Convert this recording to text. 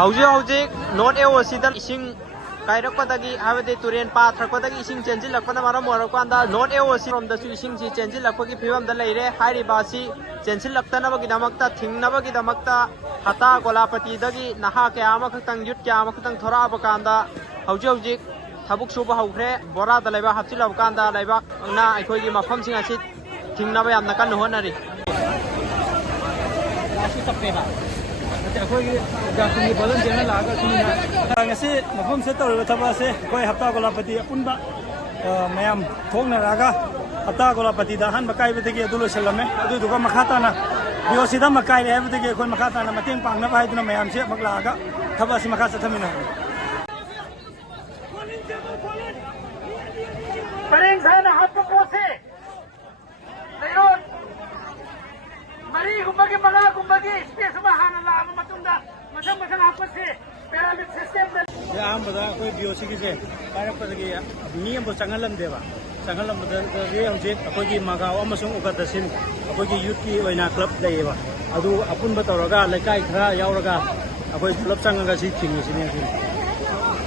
हौजिक north एओसीद इसिंग कायरकपदगी हाबदे Tourane पाथरकपदगी इसिंग चेंजिलकपना मरम ओरकांदा north AOC रोमदसु इसिंग सी चेंजिलकपगी फिवमदा लेरे हारिबासी चेंजिलक्तनबगिदमक्ता थिंगनबगिदमक्ता हता गोलापतिदगी नहा कयामखतंग युट कयामखतंग थोराबकांदा हौजिक थबुक सुबा हौख्रे बोरादा लेबा हप्चिलबकांदा लेबा ना अखोइगी मफमसिंग असि थिंगनबा यामना कन्न होनरी लासि तप्पेबा अखोइगी जाकुनी बलन जेना लागा सुनिना ngasi mafam se tor thaba se koi hapta golapati apunba mayam thongna raga hapta golapati da han makai betegi adulo selame adu duga makhata na biosida makai le betegi kon makhata na mateng pangna bai duna mayam se maklaga thaba se makha sathamina pareng sana hapta pose layon mari gumbagi maga gumbagi space ma hanala matunda masam masam hapse pyramid system ya am bada koi biosi ki se kaya padagi niyam bo changalam deba changalam bada ye hojik akoi gi magao amasung ukadasin akoi gi youth ki oina club leiba adu apun ba tawraga laikai khara yauraga akoi club changaga si thing si ne